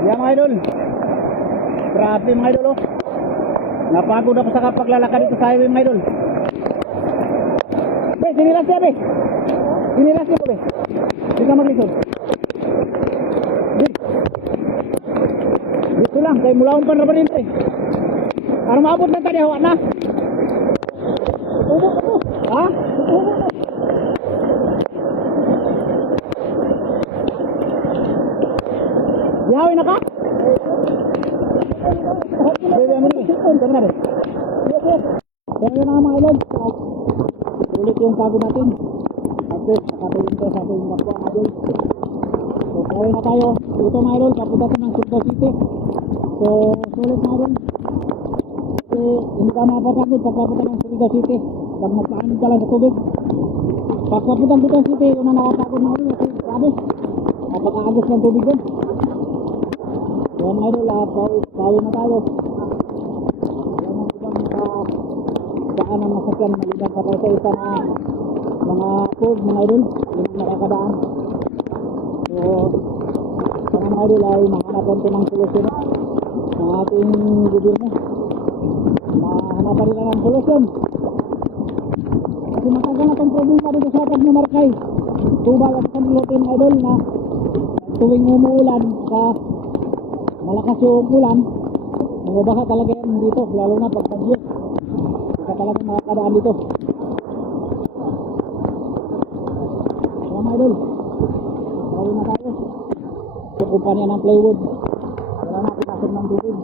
Yan mga idol. Grabe mga idol oh. Napagod ako sa paglalakad dito sa highway mga idol. Be, sinilas siya be. Sinilas siya po be. Hindi ka maglisod. Dito lang, kay mulaon pa na ba dito eh. Para maabot na tadi, hawa na. Ka po. Ha? Tutubo ka. Yawi na ka? Bebe, ano ni? Tama na rin. Kaya yun ang mga ilog. Ulit yung pagod natin. Update, nakatulong tayo sa ating kapwa natin. So, kaya na tayo. Ito mga ilog, kapunta sa ng Surigao City. So, sulit mga ilog. Kasi hindi ka mapapagod pagkapunta ng Surigao City. Pag magpaanod ka lang sa tubig. Pagkapunta ng Surigao City, yun ang nakapagod ilog. Kasi grabe. Napakaagos ng tubig doon. Kaya mga idol, ah, pawi, pawi na tayo. Yan ang ibang uh, daan ng masakyan maliban pa tayo sa isa na mga food, mga idol, yun ang nakakadaan. So, sana mga idol ay mahanapan ko ng solusyon ng ating gobyerno. Mahanapan nila ng solusyon. Kasi matagal na itong problema dito sa pagmamarkay. Tubal at kanlutin mga idol na tuwing umuulan sa malakas yung ulan, mababaha talaga yan dito, lalo na pag bagyo. Hindi ka talaga makakadaan dito. Kaya mga idol, gawin na tayo. Sa kumpanya ng plywood. Wala na pinasok ng tubig.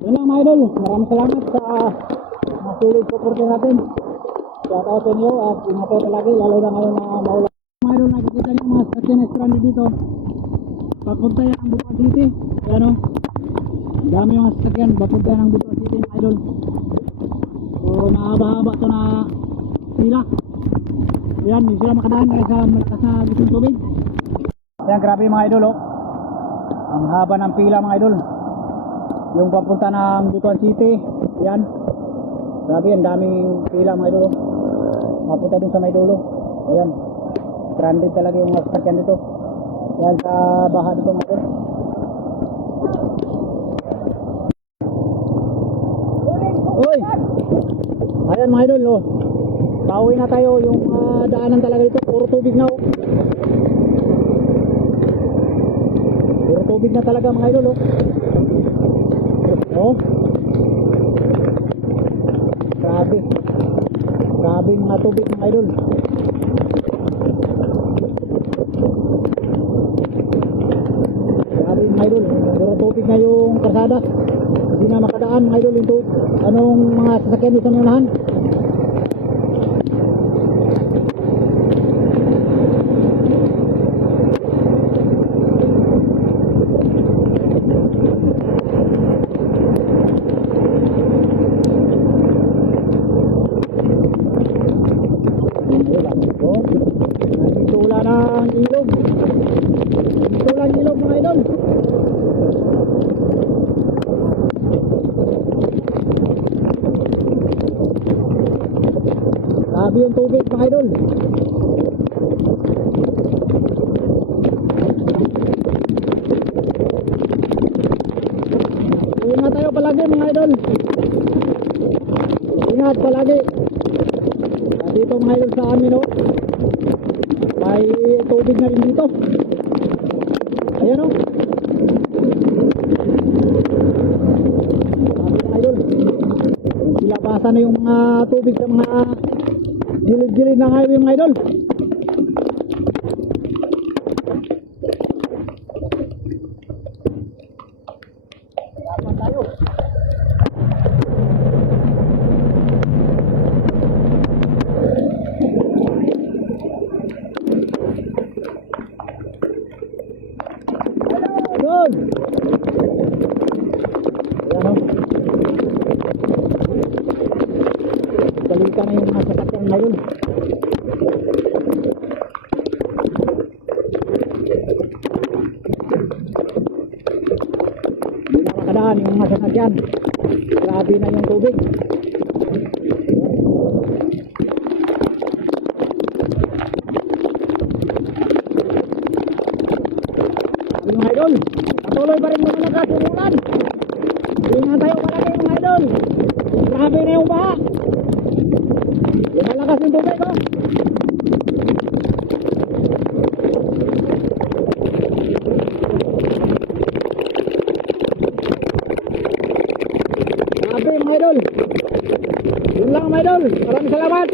Yun lang mga idol, maraming salamat sa mga sulit support natin. Shout out sa inyo at ingat tayo palagi lalo na ngayon na maulan. Idol, nakikita niyo mga sasakyan na stranded dito. Papunta yan ang Butuan City. Yan o. Ang dami mga sasakyan papunta yan ang Butuan City idol. So mahaba-haba to na sila. Yan, hindi sila makadaan kasi sa malkas na gustong tubig. Yan, grabe mga idol oh. Ang haba ng pila mga idol. Yung papunta ng Butuan City. Yan. Grabe, ang daming pila mga idol. oh. Mapunta dun sa may dulo. Ayan. Stranded talaga yung mga sasakyan dito. Yan sa baha dito mga. Uy! Ayan mga idol, oh. Pauwi na tayo. Yung ah, daanan talaga dito, puro tubig na oh. Puro tubig na talaga mga idol, oh. Oh. Grabe. Yung mga tubig mga idol. Grabe mga idol. Puro tubig na yung karsada. Hindi na makadaan mga idol yung anong mga sasakyan dito na unahan. Nandito wala ng ilog. Nandito wala ng ilog mga idol. Grabe yung tubig mga idol. Ingat tayo palagi mga idol. Ingat palagi. Dito mga idol sa amin oh. May tubig na rin dito. Ayan oh. Sabi idol. Silabasan na yung mga tubig sa mga gilid-gilid ng highway mga idol. Dapat tayo. na yun. Hindi na makadaan yung mga sasakyan. Grabe na yung tubig. Sabi mga idol, patuloy pa rin mga nagkasumulan nga tayo malaki mga idol. Grabe na yung baha. Lumalakas yung tubig oh. Grabe mga idol. Yun lang mga idol. Maraming salamat.